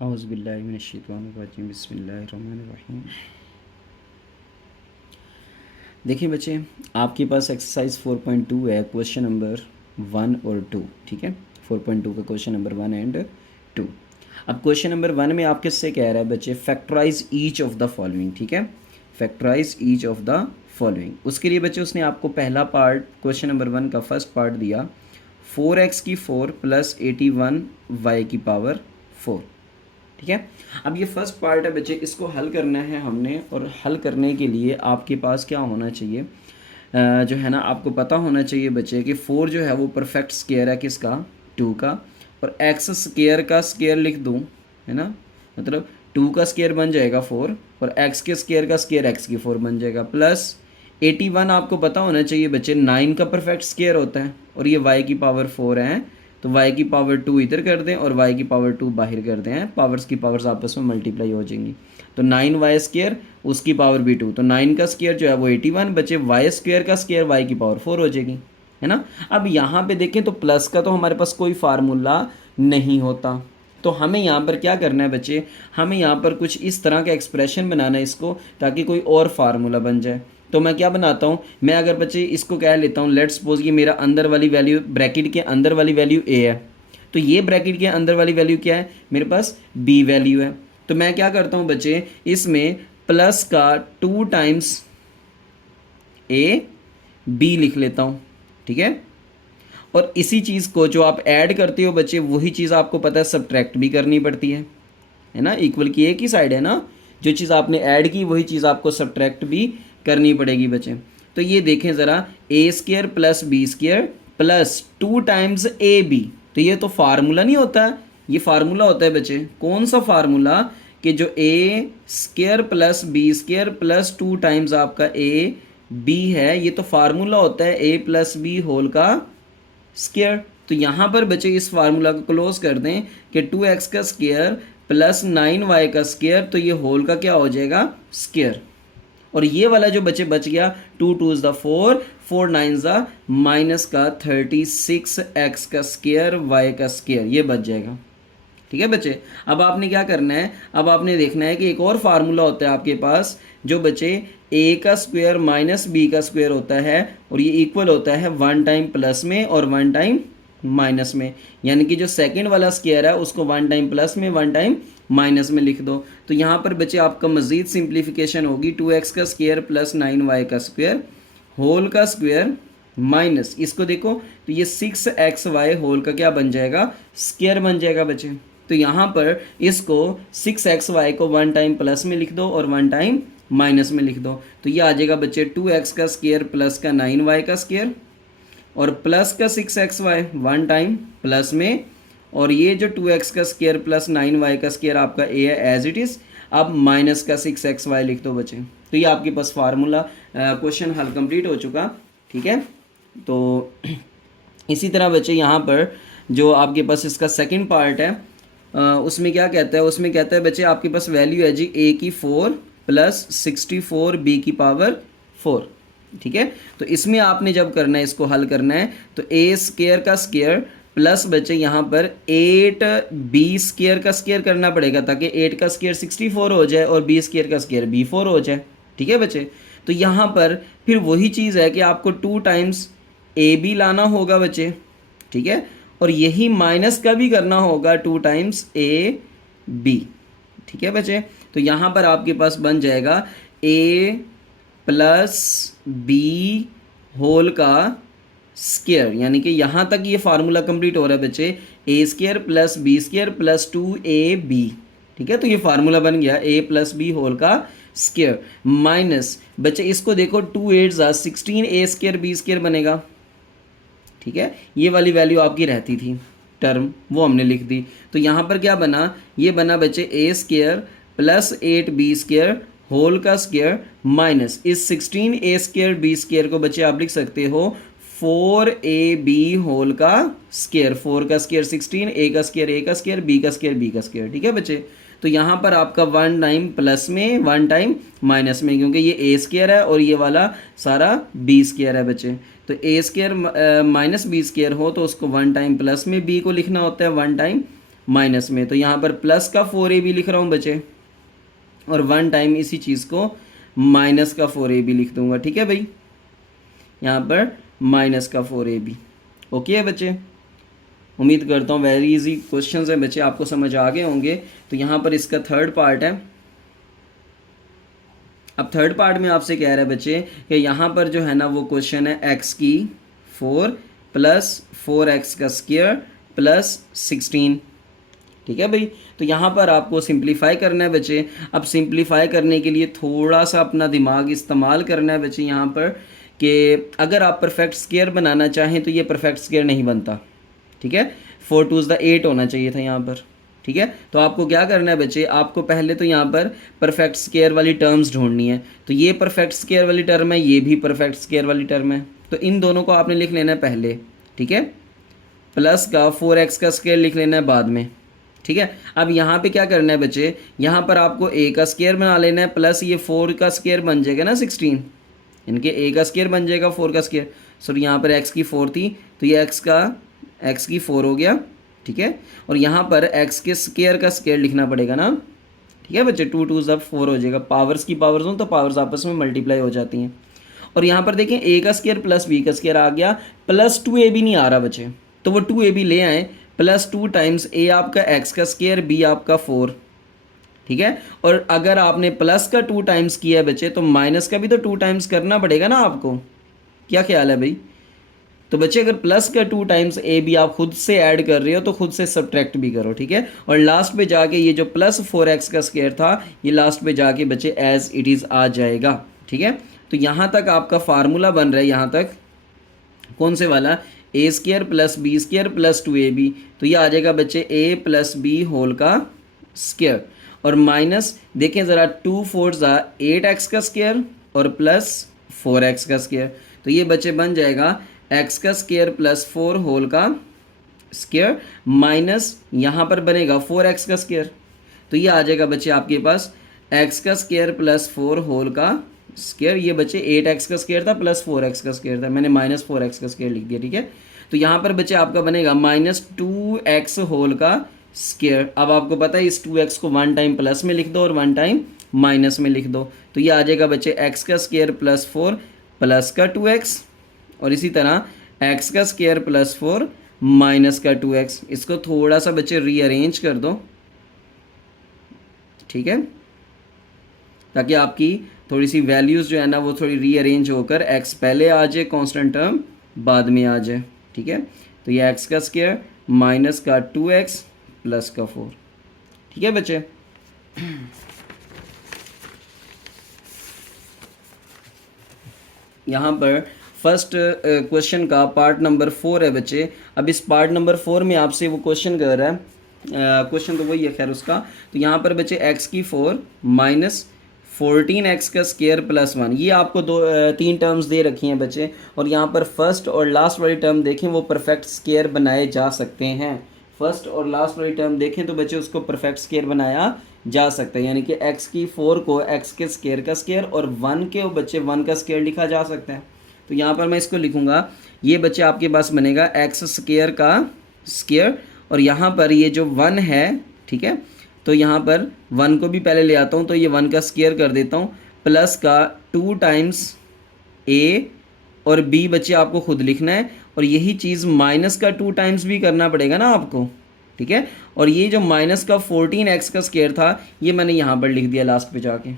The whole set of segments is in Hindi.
औज़ुबिल्लाहिमिनश्शैतानिर्रजीम बिस्मिल्लाहिर्रहमानिर्रहीम। देखिए बच्चे, आपके पास एक्सरसाइज 4.2 है, क्वेश्चन नंबर 1 और 2। ठीक है, 4.2 का क्वेश्चन नंबर 1 एंड 2। अब क्वेश्चन नंबर 1 में आप किससे कह रहा है बच्चे, factorise each of the following. ठीक है, factorise each of the following. उसके लिए बच्चे उसने आपको पहला पार्ट क्वेश्चन नंबर 1 का फर्स्ट पार्ट दिया, 4x की 4 प्लस 81 y की पावर 4। ठीक है, अब ये फर्स्ट पार्ट है बच्चे, इसको हल करना है हमने। और हल करने के लिए आपके पास क्या होना चाहिए, जो है ना, आपको पता होना चाहिए बच्चे कि 4 जो है वो परफेक्ट स्केयर है किसका, 2 का। और एक्स स्केयर का स्केयर लिख दूँ, है ना, मतलब 2 का स्केयर बन जाएगा 4 और एक्स के स्केयर का स्केयर एक्स की 4 बन जाएगा। प्लस 81 आपको पता होना चाहिए बच्चे 9 का परफेक्ट स्केयर होता है, और ये y की पावर 4 है, तो y की पावर 2 इधर कर दें और y की पावर 2 बाहर कर दें, पावर्स की पावर्स आपस में मल्टीप्लाई हो जाएंगी। तो 9y स्केयर, उसकी पावर भी 2, तो 9 का स्केयर जो है वो 81 बचे, y स्क्वेयर का स्केयर y की पावर 4 हो जाएगी, है ना। अब यहाँ पे देखें तो प्लस का तो हमारे पास कोई फार्मूला नहीं होता, तो हमें यहाँ पर क्या करना है बच्चे, हमें यहाँ पर कुछ इस तरह का एक्सप्रेशन बनाना है इसको, ताकि कोई और फार्मूला बन जाए। तो मैं क्या बनाता हूँ, मैं अगर बच्चे इसको कह लेता हूँ, लेट्स सपोज ये मेरा अंदर वाली वैल्यू, ब्रैकेट के अंदर वाली वैल्यू a है, तो ये ब्रैकेट के अंदर वाली वैल्यू क्या है, मेरे पास b वैल्यू है। तो मैं क्या करता हूँ बच्चे, इसमें प्लस का 2 टाइम्स a b लिख लेता हूँ। ठीक है, और इसी चीज़ को जो आप ऐड करते हो बच्चे, वही चीज़ आपको पता है सब्ट्रैक्ट भी करनी पड़ती है ना। इक्वल की एक ही साइड है ना, जो चीज़ आपने ऐड की वही चीज़ आपको सब्ट्रैक्ट भी करनी पड़ेगी बच्चे। तो ये देखें ज़रा, a square plus b square plus 2 times a b, तो ये तो फार्मूला नहीं होता है, ये फार्मूला होता है बच्चे। कौन सा फार्मूला, कि जो a square plus b square plus 2 times आपका ए बी है, ये तो फार्मूला होता है ए प्लस बी होल का स्केयर। तो यहाँ पर बच्चे इस फार्मूला को क्लोज कर दें कि 2x का स्केयर प्लस 9y का स्केयर, तो ये होल का क्या हो जाएगा, स्केयर। और ये वाला जो बच्चे बच गया, 2 2 ज़ 4, 4 9 ज़ माइनस का 36x का स्केयर y का स्केयर, ये बच जाएगा। ठीक है बच्चे, अब आपने क्या करना है, अब आपने देखना है कि एक और फार्मूला होता है आपके पास, जो बच्चे a का स्क्वायर माइनस b का स्क्वायर होता है, और ये इक्वल होता है 1 टाइम प्लस में और 1 टाइम माइनस में। यानी कि जो सेकंड वाला स्क्वायर है उसको 1 टाइम प्लस में 1 टाइम माइनस में लिख दो। तो यहाँ पर बच्चे आपका मजीद सिंप्लीफिकेशन होगी, 2x का स्क्वायर प्लस 9y का स्क्वायर होल का स्क्वायर माइनस, इसको देखो तो ये 6xy होल का क्या बन जाएगा, स्क्वायर बन जाएगा बच्चे। तो यहाँ पर इसको 6xy को 1 टाइम प्लस में लिख दो और 1 टाइम माइनस में लिख दो, तो ये आ जाएगा बच्चे 2x का स्क्वायर प्लस का 9y का स्क्वायर और प्लस का 6xy 1 टाइम प्लस में, और ये जो 2x का स्क्वायर प्लस 9y का स्क्वायर आपका a है एज इट इज़। अब माइनस का 6xy लिख दो बच्चे। तो ये आपके पास फार्मूला, क्वेश्चन हल कंप्लीट हो चुका। ठीक है, तो इसी तरह बच्चे यहाँ पर जो आपके पास इसका सेकंड पार्ट है, उसमें क्या कहता है, उसमें कहता है बच्चे आपके पास वैल्यू है जी a की 4 प्लस 64 b की पावर 4। ठीक है, तो इसमें आपने जब करना है, इसको हल करना है, तो a स्केयर का स्केयर प्लस बच्चे यहाँ पर 8 b स्केयर का स्केयर करना पड़ेगा, ताकि 8 का स्केयर 64 हो जाए और b स्केयर का स्केयर b4 हो जाए। ठीक है बच्चे, तो यहाँ पर फिर वही चीज़ है कि आपको 2 टाइम्स ए बी लाना होगा बच्चे। ठीक है, और यही माइनस का भी करना होगा 2 टाइम्स ए बी। ठीक है बच्चे, तो यहाँ पर आपके पास बन जाएगा a प्लस बी होल का स्केयर, यानी कि यहाँ तक ये फार्मूला कंप्लीट हो रहा है बच्चे, a square plus b square plus 2ab। ठीक है, तो ये फार्मूला बन गया a प्लस बी होल का स्केयर माइनस बच्चे, इसको देखो 2 8 ज़ा 16 a स्केयर बी स्केयर बनेगा। ठीक है, ये वाली वैल्यू आपकी रहती थी टर्म, वो हमने लिख दी। तो यहाँ पर क्या बना, ये बना बच्चे a square plus 8b square whole का स्केयर माइनस इस 16a स्केयर b स्केयर को बच्चे आप लिख सकते हो 4ab होल का स्केयर। 4 का स्केयर 16, a का स्केयर a का स्केयर, b का स्केयर b का स्केयर। ठीक है बच्चे, तो यहाँ पर आपका 1 टाइम प्लस में 1 टाइम माइनस में, क्योंकि ये a स्केयर है और ये वाला सारा b स्केयर है बच्चे। तो a square minus b square हो तो उसको 1 टाइम प्लस में b को लिखना होता है 1 टाइम माइनस में, तो यहाँ पर प्लस का 4ab लिख रहा हूँ बच्चे, और 1 टाइम इसी चीज़ को माइनस का 4ab लिख दूंगा। ठीक है भाई, यहाँ पर माइनस का 4ab। ओके है बच्चे, उम्मीद करता हूँ वेरी इजी क्वेश्चंस हैं बच्चे, आपको समझ आ गए होंगे। तो यहाँ पर इसका थर्ड पार्ट है। अब थर्ड पार्ट में आपसे कह रहा है बच्चे कि यहाँ पर जो है ना वो क्वेश्चन है x की 4 प्लस 4x का स्क्वायर प्लस 16। ठीक है भाई, तो यहाँ पर आपको सिंप्लीफाई करना है बच्चे। अब सिंप्लीफाई करने के लिए थोड़ा सा अपना दिमाग इस्तेमाल करना है बच्चे यहाँ पर, कि अगर आप परफेक्ट स्क्वायर बनाना चाहें तो ये परफेक्ट स्क्वायर नहीं बनता। ठीक है, 4 2 8 होना चाहिए था यहाँ पर। ठीक है, तो आपको क्या करना है बच्चे, आपको पहले तो यहाँ पर परफेक्ट स्क्वायर वाली टर्म्स ढूंढनी है। तो ये परफेक्ट स्क्वायर वाली टर्म है, ये भी परफेक्ट स्क्वायर वाली टर्म है, तो इन दोनों को आपने लिख लेना है पहले। ठीक है, प्लस का 4x का स्क्वायर लिख लेना है बाद में। ठीक है, अब यहाँ पे क्या करना है बच्चे, यहाँ पर आपको a का स्क्वायर बना लेना है, प्लस ये 4 का स्क्वायर बन जाएगा ना 16, इनके a का स्क्वायर बन जाएगा 4 का स्क्वायर। सॉरी, यहाँ पर x की 4 थी तो ये x की 4 हो गया। ठीक है, और यहाँ पर x के स्क्वायर का स्क्वायर लिखना पड़ेगा ना। ठीक है बच्चे, 2 2 4 हो जाएगा, पावर्स की पावर्स हो तो पावर्स आपस में मल्टीप्लाई हो जाती हैं। और यहाँ पर देखें a का स्क्वायर प्लस b का स्क्वायर आ गया, प्लस 2ab नहीं आ रहा बच्चे, तो वो 2ab ले आए, प्लस 2 टाइम्स a आपका x का स्क्वायर, b आपका 4। ठीक है, और अगर आपने प्लस का 2 टाइम्स किया है बच्चे तो माइनस का भी तो 2 टाइम्स करना पड़ेगा ना आपको। क्या ख्याल है भाई? तो बच्चे अगर प्लस का 2 टाइम्स ए बी आप खुद से ऐड कर रहे हो तो खुद से सब्ट्रैक्ट भी करो। ठीक है, और लास्ट पे जाके ये जो प्लस 4x का स्क्वायर था ये लास्ट पे जाके बच्चे एज इट इज़ आ जाएगा। ठीक है, तो यहाँ तक आपका फार्मूला बन रहा है, यहाँ तक कौन से वाला, a square plus b square plus 2ab, तो ये आ जाएगा बच्चे a प्लस बी होल का स्क्वायर, और माइनस देखें ज़रा 2 4 8x का स्क्वायर और प्लस 4x का स्क्वायर, तो ये बच्चे बन जाएगा x का स्क्वायर प्लस 4 होल का स्क्वायर, माइनस यहाँ पर बनेगा 4x का स्क्वायर, तो ये आ जाएगा बच्चे आपके पास x का स्क्वायर प्लस 4 होल का स्क्वायर। ये बच्चे 8x का स्क्वायर था प्लस 4x का स्क्वायर था, मैंने माइनस 4x का स्क्वायर लिख दिया। ठीक है, तो यहाँ पर बच्चे आपका बनेगा माइनस 2x होल का स्क्वायर। अब आपको पता है इस 2x को 1 टाइम प्लस में लिख दो और 1 टाइम माइनस में लिख दो, तो ये आ जाएगा बच्चे x का स्क्वायर प्लस 4 प्लस का 2x, और इसी तरह x का स्क्वायर प्लस 4 माइनस का 2x। इसको थोड़ा सा बच्चे रीअरेंज कर दो। ठीक है, ताकि आपकी थोड़ी सी वैल्यूज़ जो है ना वो थोड़ी रीअरेंज होकर x पहले आ जाए, कांस्टेंट टर्म बाद में आ जाए। ठीक है, तो ये x का स्क्वायर माइनस का 2x प्लस का 4। ठीक है बच्चे, यहाँ पर फर्स्ट क्वेश्चन का पार्ट नंबर 4 है बच्चे। अब इस पार्ट नंबर 4 में आपसे वो क्वेश्चन कर रहा है, क्वेश्चन तो वही है खैर उसका। तो यहाँ पर बच्चे x की 4 माइनस 14x का स्क्वायर प्लस 1, ये आपको 3 टर्म्स दे रखी हैं बच्चे, और यहाँ पर फर्स्ट और लास्ट वाली टर्म देखें वो परफेक्ट स्क्वायर बनाए जा सकते हैं। फर्स्ट और लास्ट वाली टर्म देखें तो बच्चे उसको परफेक्ट स्क्वायर बनाया जा सकता है, यानी कि x की 4 को x के स्क्वायर का स्क्वायर और 1 के बच्चे 1 का स्क्वायर लिखा जा सकता है। तो यहाँ पर मैं इसको लिखूँगा, ये बच्चे आपके पास बनेगा x स्क्वायर का स्क्वायर, और यहाँ पर ये जो 1 है, ठीक है, तो यहाँ पर 1 को भी पहले ले आता हूँ, तो ये 1 का स्क्वायर कर देता हूँ, प्लस का 2 टाइम्स a और b बच्चे आपको खुद लिखना है, और यही चीज़ माइनस का 2 टाइम्स भी करना पड़ेगा ना आपको। ठीक है, और ये जो माइनस का 14x का स्क्वायर था ये मैंने यहाँ पर लिख दिया लास्ट पे जाके।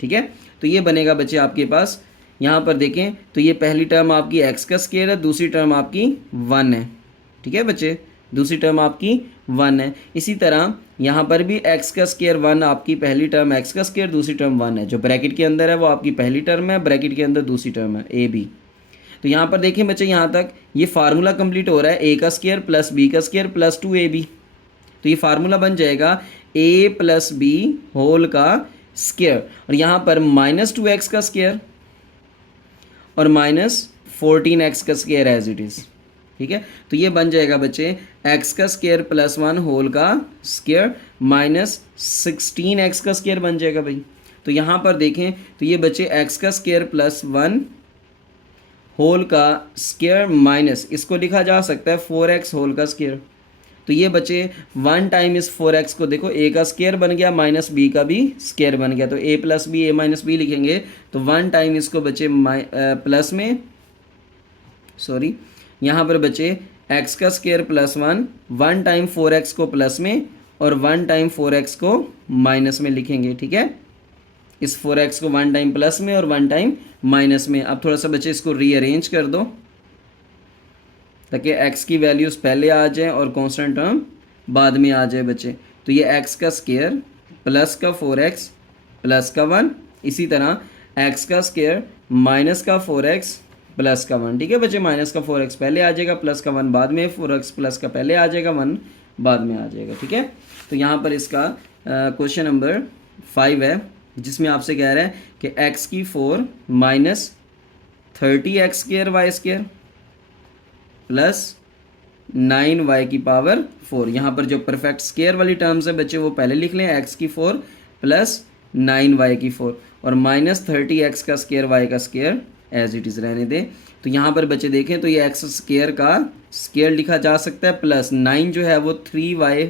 ठीक है, तो ये बनेगा बच्चे आपके पास, यहाँ पर देखें तो ये पहली टर्म आपकी x का स्क्वायर है, दूसरी टर्म आपकी 1 है। ठीक है बच्चे, दूसरी टर्म आपकी 1 है। इसी तरह यहाँ पर भी x का स्क्वायर 1, आपकी पहली टर्म x का स्क्वायर, दूसरी टर्म 1 है, जो ब्रैकेट के अंदर है वो आपकी पहली टर्म है, ब्रैकेट के अंदर दूसरी टर्म है a b। तो यहाँ पर देखें बच्चे, यहाँ तक ये फार्मूला कंप्लीट हो रहा है, a का स्क्वायर प्लस b का स्क्वायर प्लस 2ab, तो ये फार्मूला बन जाएगा a प्लस बी होल का स्क्वायर, और यहाँ पर माइनस 2x का स्क्वायर और माइनस 14x का स्क्वायर एज इट इज़। ठीक है, तो ये बन जाएगा बच्चे x का स्क्वायर प्लस 1 होल का स्क्वायर माइनस 16x का स्क्वायर बन जाएगा भाई। तो यहाँ पर देखें तो ये बच्चे x का स्क्वायर प्लस 1 होल का स्क्वायर माइनस, इसको लिखा जा सकता है 4x होल का स्क्वायर। तो ये बचे 1 टाइम इस 4x को देखो a का स्केयर बन गया माइनस b का भी स्केयर बन गया, तो a plus B a minus B लिखेंगे तो 1 टाइम इसको बचे प्लस में सॉरी यहाँ पर बचे x का स्केयर प्लस 1 टाइम 4x को प्लस में और 1 टाइम 4x को माइनस में लिखेंगे। ठीक है, इस 4x को 1 टाइम प्लस में और 1 टाइम माइनस में। अब थोड़ा सा बच्चे इसको रीअरेंज कर दो ताकि x की वैल्यूज़ पहले आ जाए और कांस्टेंट टर्म बाद में आ जाए बच्चे। तो ये x का स्केयर प्लस का 4x प्लस का 1, इसी तरह x का स्केयर माइनस का 4x प्लस का 1। ठीक है बच्चे, माइनस का 4x पहले आ जाएगा, प्लस का 1 बाद में, 4x प्लस का पहले आ जाएगा, 1 बाद में आ जाएगा। ठीक है, तो यहाँ पर इसका क्वेश्चन नंबर 5 है जिसमें आपसे कह रहा है कि x की 4 minus 30x square Y square plus 9y की पावर 4। यहाँ पर जो परफेक्ट स्केयर वाली टर्म्स है बच्चे वो पहले लिख लें, x की 4 प्लस 9y की 4 और माइनस 30x का स्केयर y का स्केयर एज इट इज़ रहने दें। तो यहाँ पर बच्चे देखें तो ये x स्केयर का स्केयर लिखा जा सकता है, प्लस 9 जो है वो 3y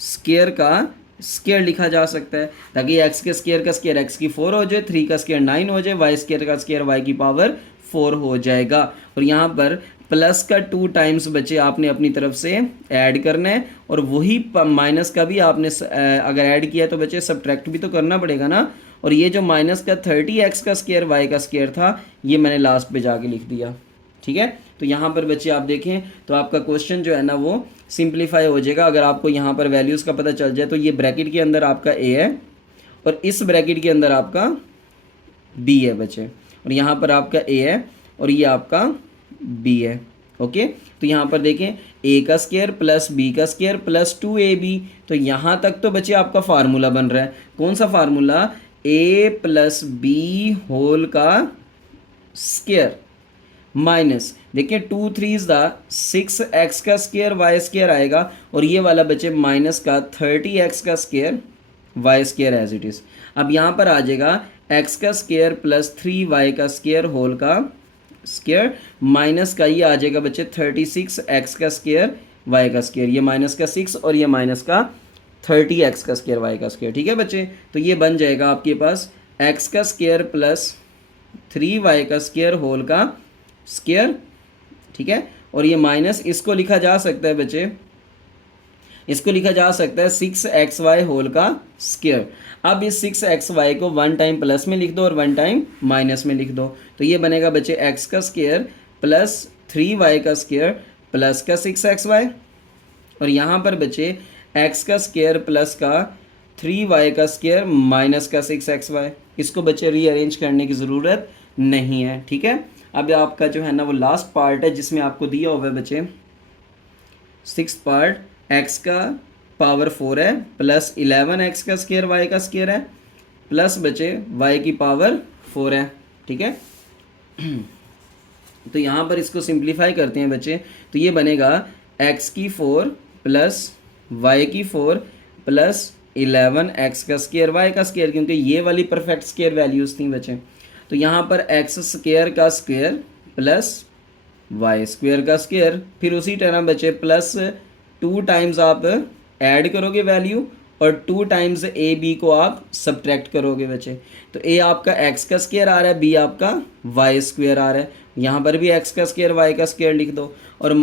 स्केयर का स्केयर लिखा जा सकता है, ताकि x के स्केयर का स्केयर x की 4 हो जाए, 3 का स्केयर 9 हो जाए, y स्केयर का स्केयर y की पावर 4 हो जाएगा। और यहाँ पर प्लस का 2 टाइम्स बच्चे आपने अपनी तरफ से ऐड करना है और वही माइनस का भी आपने अगर ऐड किया तो बच्चे सब्ट्रैक्ट भी तो करना पड़ेगा ना। और ये जो माइनस का 30x का स्केयर y का स्केयर था ये मैंने लास्ट पे जाके लिख दिया। ठीक है, तो यहाँ पर बच्चे आप देखें तो आपका क्वेश्चन जो है ना वो सिंप्लीफाई हो जाएगा। अगर आपको यहाँ पर वैल्यूज़ का पता चल जाए तो ये ब्रैकेट के अंदर आपका a है और इस ब्रैकेट के अंदर आपका b है बच्चे, और यहाँ पर आपका a है और ये आपका b है। ओके, तो यहाँ पर देखें a का स्केयर प्लस b का स्केयर प्लस 2ab, तो यहाँ तक तो बच्चे आपका फार्मूला बन रहा है। कौन सा formula? a plus B whole का स्केयर माइनस देखिए 2 3 6x का स्केयर y स्केयर आएगा और ये वाला बचे माइनस का 30x का square y square as it is. अब यहाँ पर आ जाएगा x का स्केयर प्लस 3y का स्केयर होल का स्केयर माइनस का ये आ जाएगा बच्चे 36x का स्केयर y का स्केयर, ये माइनस का 6 और ये माइनस का 30x का स्केयर y का स्केयर। ठीक है बच्चे, तो ये बन जाएगा आपके पास x का स्केयर प्लस 3y का स्केयर होल का स्केयर। ठीक है, और ये माइनस इसको लिखा जा सकता है बच्चे, इसको लिखा जा सकता है 6xy होल का स्केयर। अब इस 6xy को 1 टाइम प्लस में लिख दो और 1 टाइम माइनस में लिख दो, तो ये बनेगा बच्चे x का स्केयर प्लस 3y का स्केयर प्लस का 6xy और यहाँ पर बच्चे x का स्केयर प्लस का 3y का स्केयर माइनस का 6xy। इसको बच्चे रीअरेंज करने की ज़रूरत नहीं है। ठीक है, अब आपका जो है ना वो लास्ट पार्ट है जिसमें आपको दिया हुआ है बच्चे 6th पार्ट, x का पावर 4 है प्लस 11x का स्केयर y का स्केयर है प्लस बचे y की पावर 4 है। ठीक है, तो यहाँ पर इसको सिंप्लीफाई करते हैं बच्चे, तो ये बनेगा x की 4 प्लस y की 4 प्लस 11x का स्केयर y का स्केयर, क्योंकि ये वाली परफेक्ट स्केयर वैल्यूज़ थी बच्चे। तो यहाँ पर x स्केयर का स्केयर प्लस y स्क्वेयर का स्केयर, फिर उसी तरह बचे प्लस 2 टाइम्स आप ऐड करोगे वैल्यू और 2 टाइम्स ए बी को आप सब्ट्रैक्ट करोगे बच्चे। तो a आपका x का स्केयर आ रहा है, b आपका y स्क्वेयर आ रहा है, यहाँ पर भी x का स्केयर y का स्केयर लिख दो और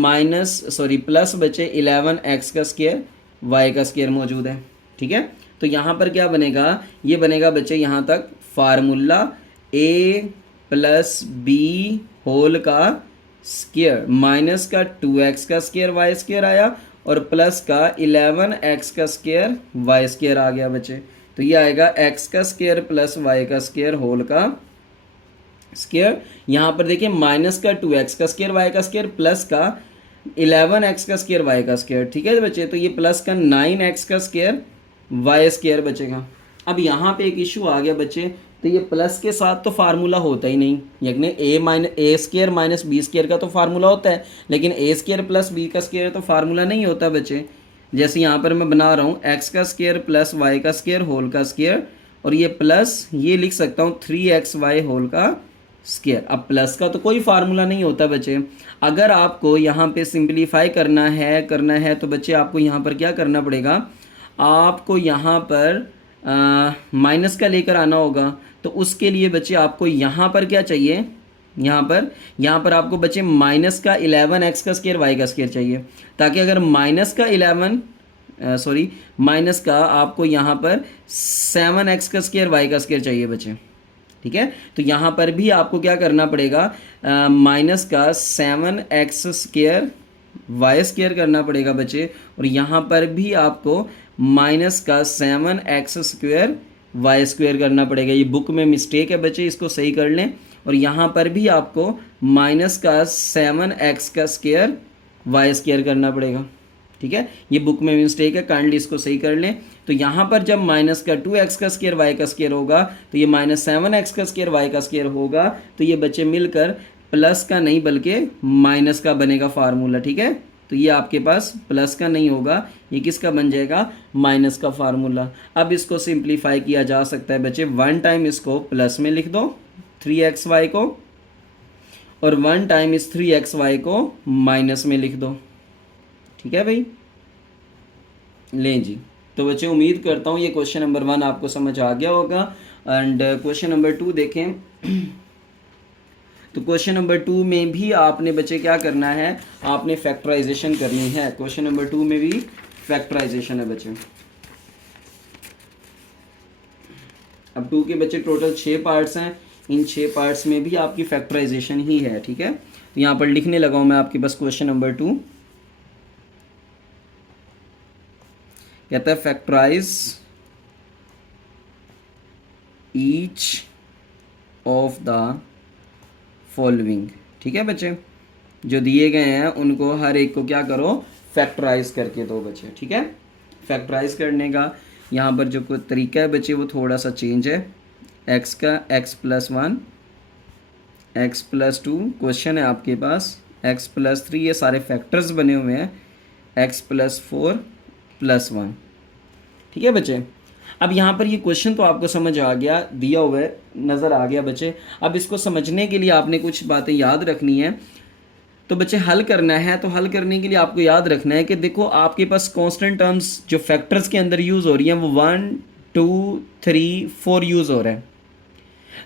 प्लस बचे 11x का स्केयर y का स्केयर मौजूद है। ठीक है, तो यहाँ पर क्या बनेगा? ये बनेगा बच्चे यहाँ तक formula a plus B whole का स्केयर माइनस का 2x का स्केयर y स्केयर आया और प्लस का 11x का स्केयर y स्केयर आ गया बच्चे। तो ये आएगा x का स्केयर प्लस y का स्केयर होल का स्केयर। यहाँ पर देखिए माइनस का 2x का स्केयर y का स्केयर प्लस का 11x का स्केयर y का स्केयर। ठीक है बच्चे, तो ये प्लस का 9x का स्केयर y स्केयर बचेगा। अब यहाँ पे एक इशू आ गया बच्चे, तो ये प्लस के साथ तो फार्मूला होता ही नहीं, यानी ए स्केयर माइनस बी स्केयर का तो फार्मूला होता है, लेकिन ए स्केयर प्लस बी का स्केयर तो फार्मूला नहीं होता बच्चे। जैसे यहाँ पर मैं बना रहा हूँ एक्स का स्केयर प्लस वाई का स्केयर होल का स्केयर और ये प्लस ये लिख सकता हूँ 3xy होल का स्क्वायर। अब प्लस का तो कोई फार्मूला नहीं होता बच्चे। अगर आपको यहाँ पे सिंप्लीफाई करना है तो बच्चे आपको यहाँ पर क्या करना पड़ेगा, आपको यहाँ पर माइनस का लेकर आना होगा। तो उसके लिए बच्चे आपको यहाँ पर क्या चाहिए, यहाँ पर आपको बच्चे माइनस का 11x का स्क्वायर y का स्क्वायर चाहिए, ताकि अगर माइनस का आपको यहाँ पर 7x का स्क्वायर y का स्क्वायर चाहिए बच्चे। ठीक है, तो यहाँ पर भी आपको क्या करना पड़ेगा, माइनस का 7x स्क्वायर वाई स्क्वायर करना पड़ेगा बच्चे। और यहाँ पर भी आपको माइनस का 7x स्क्वायर वाई स्क्वायर करना पड़ेगा। ये बुक में मिस्टेक है बच्चे, इसको सही कर लें। और यहाँ पर भी आपको माइनस का 7x का स्क्वायर वाई स्क्वायर करना पड़ेगा। ठीक है, ये बुक में मिस्टेक है, काइंडली इसको सही कर लें। तो यहाँ पर जब माइनस का 2x का स्क्वायर वाई का स्क्वायर होगा तो ये माइनस 7x का स्क्वायर वाई का स्क्वायर होगा। तो ये बच्चे मिलकर प्लस का नहीं बल्कि माइनस का बनेगा फार्मूला। ठीक है, तो ये आपके पास प्लस का नहीं होगा, ये किसका बन जाएगा, माइनस का फार्मूला। अब इसको सिंप्लीफाई किया जा सकता है बच्चे, 1 टाइम इसको प्लस में लिख दो 3xy को, और 1 टाइम इस 3xy को माइनस में लिख दो। ठीक है भाई, लें जी। तो बच्चे उम्मीद करता हूँ ये क्वेश्चन नंबर 1 आपको समझ आ गया होगा। एंड क्वेश्चन नंबर 2 देखें। तो क्वेश्चन नंबर 2 में भी आपने बच्चे क्या करना है, आपने फैक्टराइजेशन करनी है। क्वेश्चन नंबर 2 में भी फैक्टराइजेशन है बच्चे। अब 2 के बच्चे टोटल 6 पार्ट्स हैं, इन 6 पार्ट्स में भी आपकी फैक्टराइजेशन ही है। ठीक है, तो यहाँ पर लिखने लगा हूँ मैं आपके पास क्वेश्चन नंबर 2। कहता है factorise each of the following. ठीक है बच्चे, जो दिए गए हैं उनको हर एक को क्या करो, फैक्टराइज करके दो बच्चे। ठीक है, फैक्टराइज करने का यहाँ पर जो कोई तरीका है बच्चे वो थोड़ा सा चेंज है। x का x+1, x+2, क्वेश्चन है आपके पास x+3, ये सारे फैक्टर्स बने हुए हैं, x+4+1। ठीक है बच्चे, अब यहाँ पर ये क्वेश्चन तो आपको समझ आ गया, दिया हुआ है, नज़र आ गया बच्चे। अब इसको समझने के लिए आपने कुछ बातें याद रखनी है। तो बच्चे हल करना है, तो हल करने के लिए आपको याद रखना है कि देखो आपके पास कांस्टेंट टर्म्स जो फैक्टर्स के अंदर यूज़ हो रही हैं वो 1 2 3 4 यूज़ हो रहा है।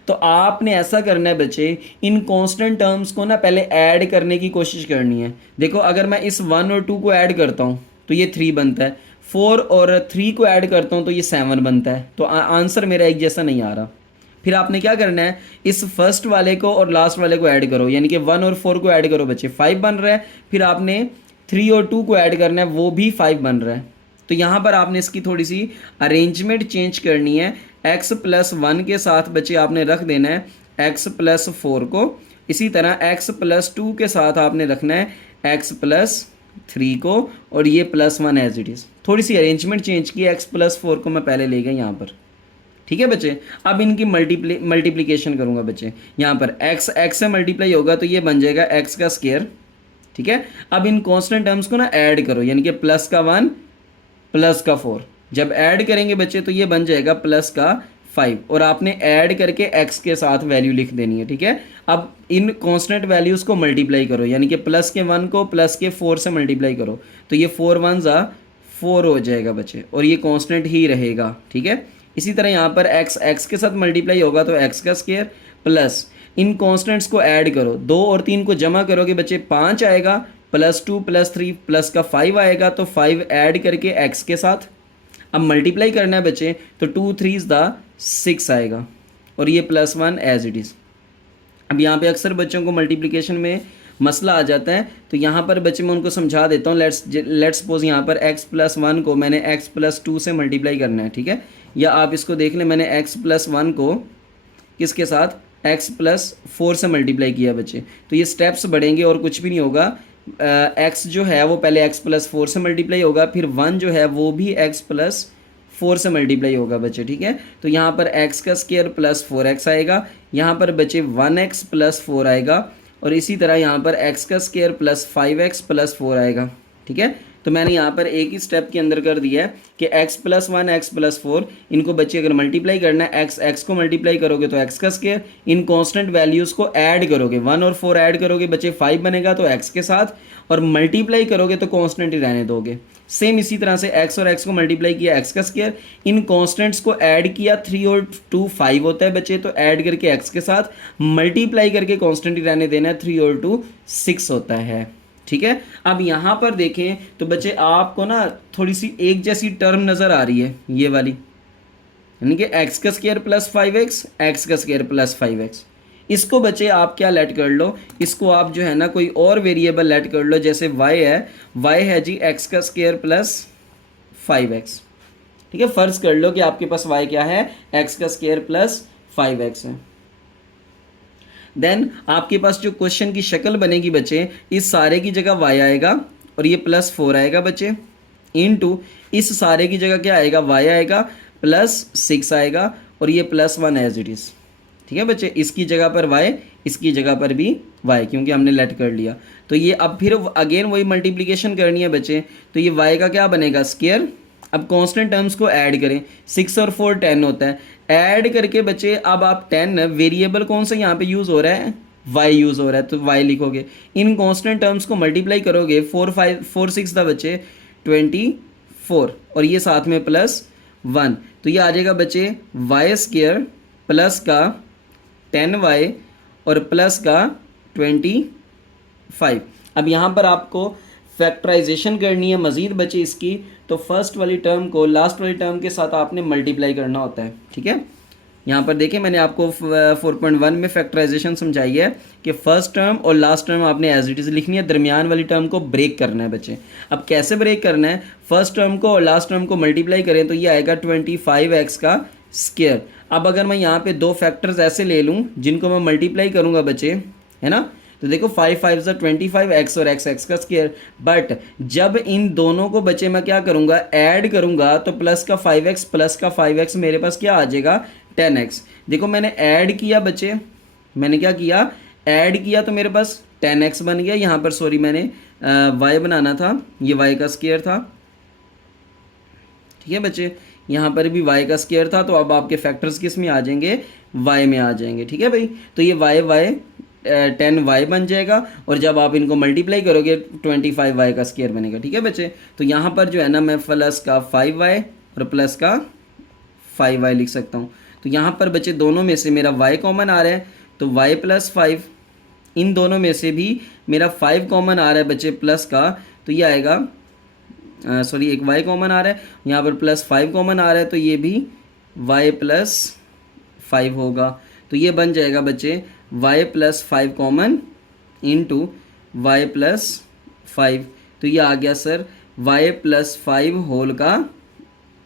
तो आपने ऐसा करना है बच्चे, इन कांस्टेंट टर्म्स को ना पहले ऐड करने की कोशिश करनी है। देखो अगर मैं इस 1 और 2 को ऐड करता हूँ तो ये 3 बनता है, 4 और 3 को ऐड करता हूँ तो ये 7 बनता है। तो आंसर मेरा एक जैसा नहीं आ रहा। फिर आपने क्या करना है, इस फर्स्ट वाले को और लास्ट वाले को ऐड करो, यानी कि 1 और 4 को ऐड करो बच्चे, 5 बन रहा है। फिर आपने 3 और 2 को ऐड करना है, वो भी 5 बन रहा है। तो यहाँ पर आपने इसकी थोड़ी सी अरेंजमेंट चेंज करनी है। x+1 के साथ बच्चे आपने रख देना है x+4 को, इसी तरह x+2 के साथ आपने रखना है x+3 को, और ये +1 एज इट इज़। थोड़ी सी अरेंजमेंट चेंज की, x+4 को मैं पहले ले गया यहाँ पर। ठीक है बच्चे, अब इनकी मल्टीप्लिकेशन करूँगा बच्चे। यहाँ पर x से मल्टीप्लाई होगा तो ये बन जाएगा x का स्क्वायर। ठीक है, अब इन कांस्टेंट टर्म्स को ना ऐड करो, यानी कि प्लस का 1 प्लस का 4, जब ऐड करेंगे बच्चे तो ये बन जाएगा प्लस का 5, और आपने ऐड करके x के साथ वैल्यू लिख देनी है। ठीक है, अब इन कांस्टेंट वैल्यूज़ को मल्टीप्लाई करो, यानी कि प्लस के 1 को प्लस के 4 से मल्टीप्लाई करो, तो ये 4 1 4 हो जाएगा बच्चे, और ये कांस्टेंट ही रहेगा। ठीक है, इसी तरह यहाँ पर x के साथ मल्टीप्लाई होगा तो x का स्क्वायर, प्लस इन कांस्टेंट्स को ऐड करो, 2 और 3 को जमा करोगे बच्चे 5 आएगा, +2 +3 प्लस का 5 आएगा, तो 5 ऐड करके x के साथ अब मल्टीप्लाई करना है बच्चे, तो 2 3 6 आएगा, और ये +1 एज इट इज़। अब यहाँ पे अक्सर बच्चों को मल्टीप्लिकेशन में मसला आ जाता है, तो यहाँ पर बच्चे मैं उनको समझा देता हूँ। लेट्स सपोज यहाँ पर x+1 को मैंने x+2 से मल्टीप्लाई करना है। ठीक है, या आप इसको देख लें, मैंने x+1 को किसके साथ, x+4 से मल्टीप्लाई किया बच्चे, तो ये स्टेप्स बढ़ेंगे और कुछ भी नहीं होगा। x जो है वो पहले x+4 से मल्टीप्लाई होगा, फिर 1 जो है वो भी x+4 से मल्टीप्लाई होगा बच्चे। ठीक है, तो यहाँ पर x का स्क्वायर +4x आएगा, यहाँ पर बच्चे 1x +4 आएगा, और इसी तरह यहाँ पर x का स्क्वायर +5x +4 आएगा। ठीक है, तो मैंने यहाँ पर एक ही स्टेप के अंदर कर दिया है कि x+1 x+4 इनको बच्चे अगर मल्टीप्लाई करना है, x को मल्टीप्लाई करोगे तो x का स्क्वायर, इन कांस्टेंट वैल्यूज़ को ऐड करोगे, 1 और 4 ऐड करोगे बच्चे 5 बनेगा तो x के साथ, और मल्टीप्लाई करोगे तो कांस्टेंट ही रहने दोगे। सेम इसी तरह से x और x को मल्टीप्लाई किया x का स्क्वायर, इन कांस्टेंट्स को ऐड किया, 3 और 2 5 होता है बच्चे, तो ऐड करके x के साथ मल्टीप्लाई करके कांस्टेंट ही रहने देना है, 3 और 2 6 होता है। ठीक है, अब यहाँ पर देखें तो बच्चे आपको ना थोड़ी सी एक जैसी टर्म नज़र आ रही है, ये वाली, यानी कि एक्स का स्क्वायर प्लस 5x, एक्स का स्क्वायर प्लस 5x। इसको बच्चे आप क्या लेट कर लो, इसको आप जो है ना कोई और वेरिएबल लेट कर लो, जैसे y है जी एक्स का स्क्वायर प्लस 5x। ठीक है, फर्ज कर लो कि आपके पास y क्या है, एक्स का स्क्वायर प्लस 5x है। देन आपके पास जो क्वेश्चन की शक्ल बनेगी बच्चे, इस सारे की जगह y आएगा और ये +4 आएगा बच्चे, इनटू इस सारे की जगह क्या आएगा, y आएगा, +6 आएगा और ये +1 एज इट इज़। ठीक है बच्चे, इसकी जगह पर y, इसकी जगह पर भी y, क्योंकि हमने लेट कर लिया। तो ये अब फिर अगेन वही मल्टीप्लिकेशन करनी है बच्चे, तो ये y का क्या बनेगा, स्क्वायर। अब कांस्टेंट टर्म्स को ऐड करें, 6 और 4 10 होता है, ऐड करके बच्चे अब आप 10, वेरिएबल कौन सा यहाँ पे यूज़ हो रहा है, y यूज़ हो रहा है, तो y लिखोगे, इन कांस्टेंट टर्म्स को मल्टीप्लाई करोगे, 4 6 था बच्चे 24, और ये साथ में +1, तो ये आ जाएगा बच्चे y स्क्वायर प्लस का 10y और प्लस का 25। अब यहाँ पर आपको फैक्टराइजेशन करनी है मज़ीद बच्चे इसकी, तो फर्स्ट वाली टर्म को लास्ट वाली टर्म के साथ आपने मल्टीप्लाई करना होता है। ठीक है, यहाँ पर देखिए मैंने आपको 4.1 में फैक्टराइजेशन समझाई है कि फर्स्ट टर्म और लास्ट टर्म आपने एज इट इज़ लिखनी है, दरमियान वाली टर्म को ब्रेक करना है बच्चे। अब कैसे ब्रेक करना है, फर्स्ट टर्म को और लास्ट टर्म को मल्टीप्लाई करें तो ये आएगा 25x का स्क्वायर। अब अगर मैं यहाँ पे दो फैक्टर्स ऐसे ले लूँ जिनको मैं मल्टीप्लाई करूँगा बच्चे, है ना, तो देखो 5 5 25x और x का स्क्वायर, बट जब इन दोनों को बच्चे मैं क्या करूँगा, ऐड करूँगा, तो प्लस का 5x मेरे पास क्या आ जाएगा, 10x। देखो मैंने ऐड किया बच्चे, मैंने क्या किया, ऐड किया, तो मेरे पास 10x बन गया। यहाँ पर सॉरी मैंने y बनाना था, ये y का स्क्वायर था। ठीक है बच्चे, यहाँ पर भी y का स्क्वायर था, तो अब आपके फैक्टर्स किस में आ जाएंगे, y में आ जाएंगे। ठीक है भाई, तो ये y 10y बन जाएगा, और जब आप इनको मल्टीप्लाई करोगे 25y का स्क्वायर बनेगा। ठीक है बच्चे, तो यहाँ पर जो है ना मैं प्लस का 5y और प्लस का 5y लिख सकता हूँ। तो यहाँ पर बच्चे दोनों में से मेरा y कॉमन आ रहा है, तो y + 5, इन दोनों में से भी मेरा 5 कॉमन आ रहा है बच्चे प्लस का, तो ये आएगा सॉरी एक y कॉमन आ रहा है, यहाँ पर +5 कॉमन आ रहा है, तो ये भी y + 5 होगा। तो ये बन जाएगा बच्चे y + 5 कॉमन इंटू y + 5, तो ये आ गया सर y + 5 होल का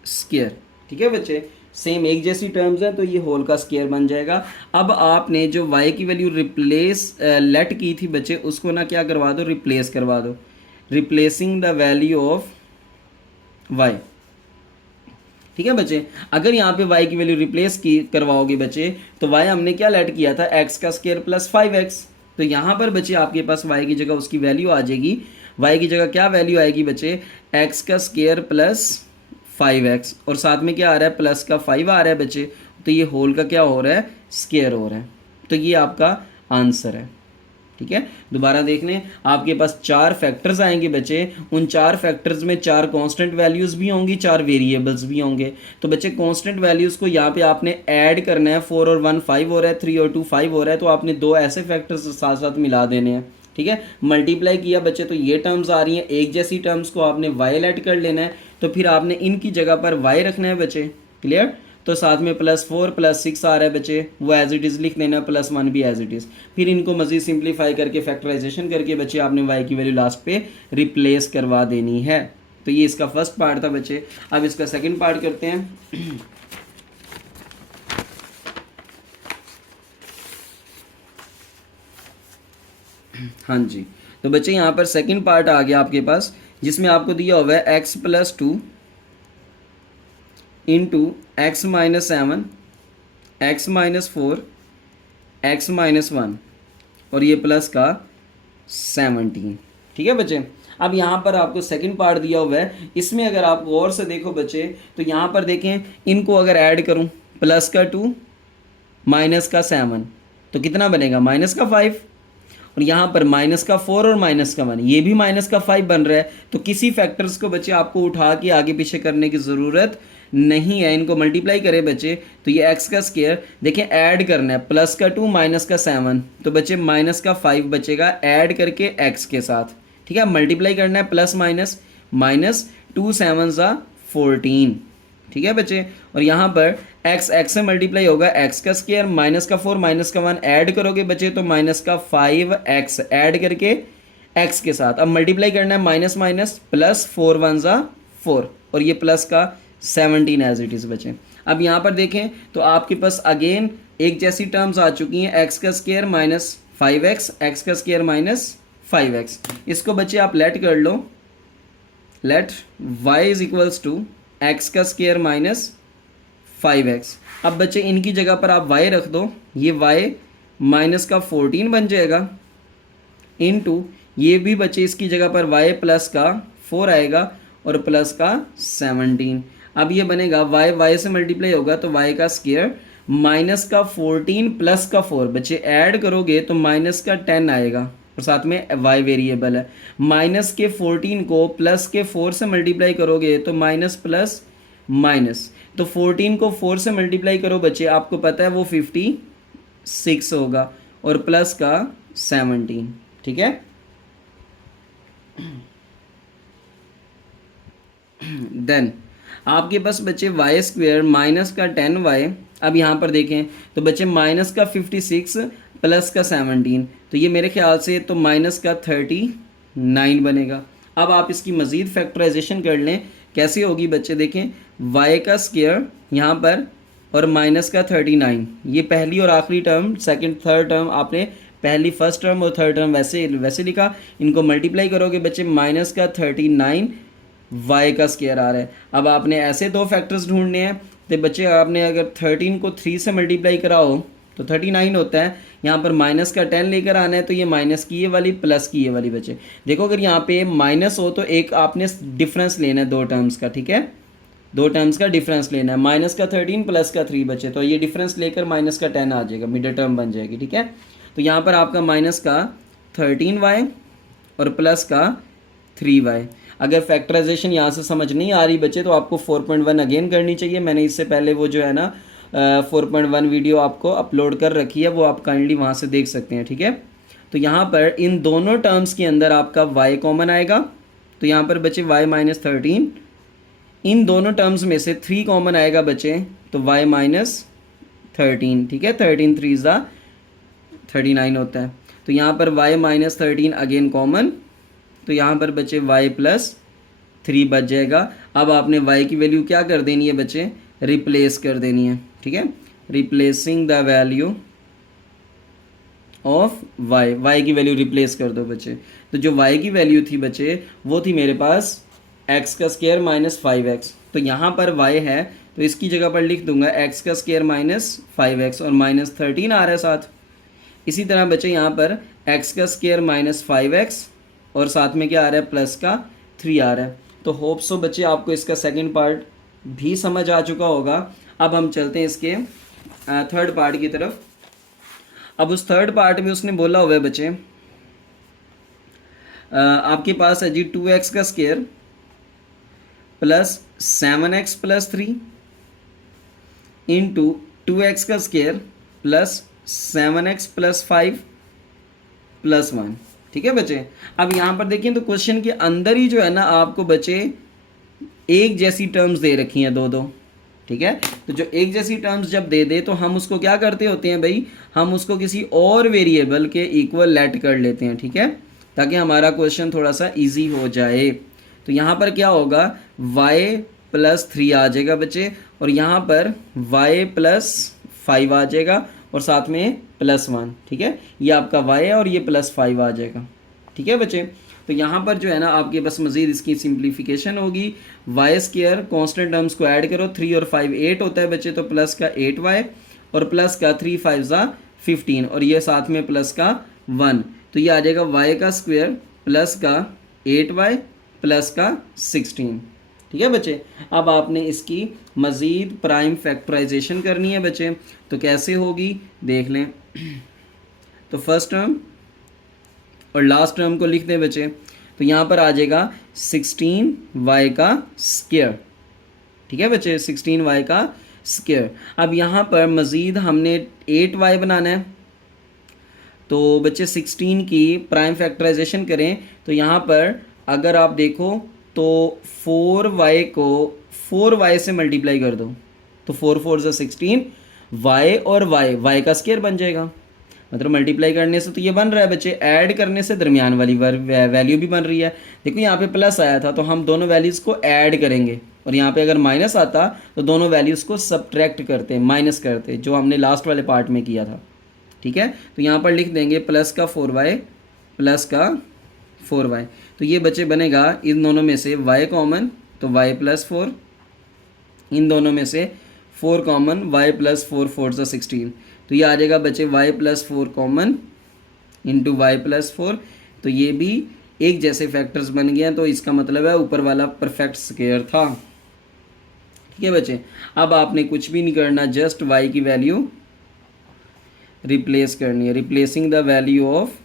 स्क्वायर। ठीक है बच्चे, सेम एक जैसी टर्म्स हैं, तो ये होल का स्क्वायर बन जाएगा। अब आपने जो y की वैल्यू रिप्लेस लेट की थी बच्चे, उसको ना क्या करवा दो, रिप्लेस करवा दो, replacing the value of y। ठीक है बच्चे, अगर यहाँ पे y की वैल्यू रिप्लेस की करवाओगे बच्चे, तो y हमने क्या लेट किया था, x का स्क्वायर प्लस 5x, तो यहाँ पर बच्चे आपके पास y की जगह उसकी वैल्यू आ जाएगी, y की जगह क्या वैल्यू आएगी बच्चे, x का स्क्वायर प्लस 5x, और साथ में क्या आ रहा है, प्लस का 5 आ रहा है बच्चे, तो ये होल का क्या हो रहा है, स्क्वायर हो रहा है। तो ये आपका आंसर है। ठीक है, दोबारा देख लें, आपके पास 4 फैक्टर्स आएंगे बच्चे, उन 4 फैक्टर्स में 4 कांस्टेंट वैल्यूज़ भी होंगी, 4 वेरिएबल्स भी होंगे। तो बच्चे कांस्टेंट वैल्यूज़ को यहाँ पे आपने ऐड करना है, 4 और 1 5 हो रहा है, 3 और 2 5 हो रहा है, तो आपने दो ऐसे फैक्टर्स साथ साथ मिला देने हैं। ठीक है, मल्टीप्लाई किया बच्चे, तो ये टर्म्स आ रही हैं, एक जैसी टर्म्स को आपने y ऐड कर लेना है, तो फिर आपने इनकी जगह पर y रखना है बच्चे, क्लियर। तो साथ में +4 + 6 आ रहा है बच्चे, वो एज इट इज़ लिख लेना, +1 भी एज इट इज़। फिर इनको मज़ीद सिंप्लीफाई करके फैक्टराइजेशन करके बच्चे आपने y की वैल्यू लास्ट पे रिप्लेस करवा देनी है। तो ये इसका फर्स्ट पार्ट था बच्चे। अब इसका सेकंड पार्ट करते हैं। हाँ जी, तो बच्चे यहाँ पर सेकंड पार्ट आ गया आपके पास, जिसमें आपको दिया हुआ है x + 2 into x - 7, x - 4, x - 1 और ये प्लस का 17। ठीक है बच्चे, अब यहाँ पर आपको सेकंड पार्ट दिया हुआ है, इसमें अगर आप गौर से देखो बच्चे तो यहाँ पर देखें, इनको अगर ऐड करूँ, प्लस का 2 माइनस का 7 तो कितना बनेगा, माइनस का 5। और यहाँ पर माइनस का 4 और माइनस का 1, ये भी माइनस का 5 बन रहा है। तो किसी फैक्टर्स को बच्चे आपको उठा के आगे पीछे करने की ज़रूरत नहीं है, इनको मल्टीप्लाई करें बच्चे तो ये एक्स का स्क्वायर देखें ऐड करना है, प्लस का 2 माइनस का 7 तो बच्चे माइनस का 5 बचेगा ऐड करके एक्स के साथ, ठीक है। मल्टीप्लाई करना है प्लस माइनस, माइनस 2 7 ज़ा 14, ठीक है बच्चे। और यहाँ पर एक्स एक्स से मल्टीप्लाई होगा, एक्स का स्क्वायर माइनस का 4 माइनस का 1 ऐड करोगे बच्चे तो माइनस का 5x ऐड करके एक्स के साथ। अब मल्टीप्लाई करना है माइनस माइनस, प्लस 4 1 ज़ा 4 और ये प्लस का 17 एज इट इज़ बचे। अब यहाँ पर देखें तो आपके पास अगेन एक जैसी टर्म्स आ चुकी हैं, एक्स का स्क्वायर माइनस 5x, एक्स का स्क्वायर माइनस 5x। इसको बच्चे आप लेट कर लो, let y is equals to x का स्क्वायर माइनस 5x। अब बच्चे इनकी जगह पर आप y रख दो, ये y माइनस का 14 बन जाएगा, इनटू ये भी बच्चे इसकी जगह पर y प्लस का 4 आएगा और प्लस का 17। अब ये बनेगा y से मल्टीप्लाई होगा तो y का स्क्वायर माइनस का 14 प्लस का 4 बच्चे ऐड करोगे तो माइनस का 10 आएगा और साथ में y वेरिएबल है। माइनस के 14 को प्लस के 4 से मल्टीप्लाई करोगे तो माइनस प्लस माइनस, तो 14 को 4 से मल्टीप्लाई करो बच्चे, आपको पता है वो 56 होगा और प्लस का 17, ठीक है। देन आपके पास बच्चे वाई स्क्वेयर माइनस का 10y। अब यहाँ पर देखें तो बच्चे माइनस का 56 प्लस का 17 तो ये मेरे ख्याल से तो माइनस का 39 बनेगा। अब आप इसकी मज़ीद फैक्टराइजेशन कर लें, कैसे होगी बच्चे देखें, y का स्क्वायर यहाँ पर और माइनस का 39, ये पहली और आखिरी टर्म, सेकंड थर्ड टर्म आपने पहली फर्स्ट टर्म और थर्ड टर्म वैसे लिखा, इनको मल्टीप्लाई करोगे बच्चे माइनस का 39 y का स्क्वायर आ रहा है। अब आपने ऐसे दो फैक्टर्स ढूंढने हैं तो बच्चे आपने अगर 13 को 3 से मल्टीप्लाई कराओ तो 39 होता है, यहाँ पर माइनस का 10 लेकर आना है तो ये माइनस की ये वाली प्लस की ये वाली बचे। देखो अगर यहाँ पे माइनस हो तो एक आपने डिफरेंस लेना है दो टर्म्स का, ठीक है, दो टर्म्स का डिफरेंस लेना है, माइनस का 13 प्लस का 3 बचे तो ये डिफरेंस लेकर माइनस का 10 आ जाएगा, मिडिल टर्म बन जाएगी, ठीक है। तो यहाँ पर आपका माइनस का 13y और प्लस का 3y। अगर फैक्टराइजेशन यहाँ से समझ नहीं आ रही बच्चे तो आपको 4.1 अगेन करनी चाहिए, मैंने इससे पहले वो जो है ना 4.1 वीडियो आपको अपलोड कर रखी है, वो आप काइंडली वहाँ से देख सकते हैं, ठीक है। तो यहाँ पर इन दोनों टर्म्स के अंदर आपका y कॉमन आएगा तो यहाँ पर बचे y माइनस 13, इन दोनों टर्म्स में से 3 कॉमन आएगा बचे तो y माइनस 13, ठीक है, 13 3 ज़ा 39 होता है। तो यहाँ पर y माइनस 13 अगेन कॉमन, तो यहाँ पर बचे y प्लस 3 बच जाएगा। अब आपने y की वैल्यू क्या कर देनी है बच्चे, रिप्लेस कर देनी है, ठीक है, replacing the value of y की वैल्यू रिप्लेस कर दो बच्चे। तो जो y की वैल्यू थी बच्चे वो थी मेरे पास x का स्क्वायर माइनस 5x, तो यहाँ पर y है तो इसकी जगह पर लिख दूंगा x का स्क्वायर माइनस 5x और माइनस 13 आ रहा है साथ। इसी तरह बच्चे यहाँ पर x का स्क्वायर माइनस 5x और साथ में क्या आ रहा है, प्लस का 3 आ रहा है। तो होप सो बच्चे आपको इसका सेकंड पार्ट भी समझ आ चुका होगा। अब हम चलते हैं इसके थर्ड पार्ट की तरफ। अब उस थर्ड पार्ट में उसने बोला हुआ है बच्चे आपके पास है जी 2x का square plus 7x plus 3 into 2x का square plus 7x plus 5 plus 1, ठीक है बच्चे। अब यहाँ पर देखिए तो क्वेश्चन के अंदर ही जो है ना आपको बच्चे एक जैसी टर्म्स दे रखी हैं दो, ठीक है। तो जो एक जैसी टर्म्स जब दे दे तो हम उसको क्या करते होते हैं भाई, हम उसको किसी और वेरिएबल के इक्वल लेट कर लेते हैं, ठीक है, ताकि हमारा क्वेश्चन थोड़ा सा इजी हो जाए। तो यहाँ पर क्या होगा, y प्लस 3 आ जाएगा बच्चे और यहाँ पर y प्लस 5 आ जाएगा और साथ में प्लस 1, ठीक है, ये आपका y है और ये प्लस 5 आ जाएगा, ठीक है बच्चे। तो यहाँ पर जो है ना आपके पास मज़ीद इसकी सिंप्लीफिकेशन होगी, y स्क्वायर कॉन्स्टेंट टर्म्स को ऐड करो, 3 और 5 8 होता है बच्चे, तो प्लस का 8y और प्लस का 3 5 ज़ा 15 और ये साथ में प्लस का 1, तो ये आ जाएगा y का स्क्वायर प्लस का 8y प्लस का 16। ठीक है बच्चे। अब आपने इसकी मज़ीद प्राइम फैक्टराइजेशन करनी है बच्चे, तो कैसे होगी देख लें। तो फर्स्ट टर्म और लास्ट टर्म को लिख दें बच्चे, तो यहाँ पर आ जाएगा 16y का स्क्वायर। ठीक है बच्चे, 16y का स्क्वायर। अब यहाँ पर मज़ीद हमने 8y बनाना है, तो बच्चे 16 की प्राइम फैक्टराइजेशन करें तो यहाँ पर अगर आप देखो तो 4y को 4y से मल्टीप्लाई कर दो, तो 4 4 ज़ा 16, y और y का स्क्वायर बन जाएगा। मतलब मल्टीप्लाई करने से तो ये बन रहा है बच्चे, ऐड करने से दरमियान वाली वैल्यू भी बन रही है। देखो यहाँ पे प्लस आया था तो हम दोनों वैल्यूज़ को ऐड करेंगे, और यहाँ पे अगर माइनस आता तो दोनों वैल्यूज़ को सब्ट्रैक्ट करते, माइनस करते, जो हमने लास्ट वाले पार्ट में किया था। ठीक है, तो यहाँ पर लिख देंगे प्लस का 4y प्लस का 4y। तो ये बच्चे बनेगा इन दोनों में से y कॉमन, तो y प्लस 4, इन दोनों में से 4 कॉमन, y प्लस 4 4 ज़ा 16, तो ये आ जाएगा बच्चे y plus 4 common into Y plus 4। तो ये भी एक जैसे फैक्टर्स बन गए हैं, तो इसका मतलब है ऊपर वाला परफेक्ट स्क्वायर था। ठीक है बच्चे, अब आपने कुछ भी नहीं करना, जस्ट y की वैल्यू रिप्लेस करनी है, replacing the value of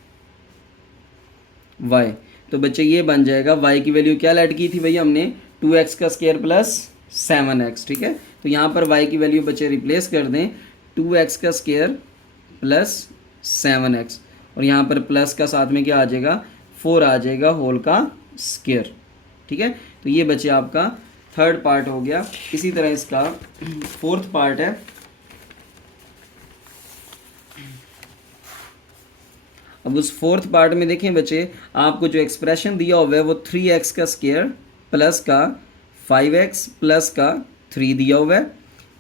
y। तो बच्चे ये बन जाएगा, y की वैल्यू क्या लेट की थी भैया हमने, 2x का स्क्वायर प्लस 7x। ठीक है, तो यहाँ पर y की वैल्यू बच्चे रिप्लेस कर दें, 2x का स्क्वायर प्लस 7x, और यहाँ पर प्लस का साथ में क्या आ जाएगा, 4 आ जाएगा होल का स्क्वायर। ठीक है, तो ये बच्चे आपका थर्ड पार्ट हो गया। इसी तरह इसका फोर्थ पार्ट है। अब उस फोर्थ पार्ट में देखें बच्चे, आपको जो एक्सप्रेशन दिया हुआ है वो 3x का स्क्वायर प्लस का 5x प्लस का 3 दिया हुआ है।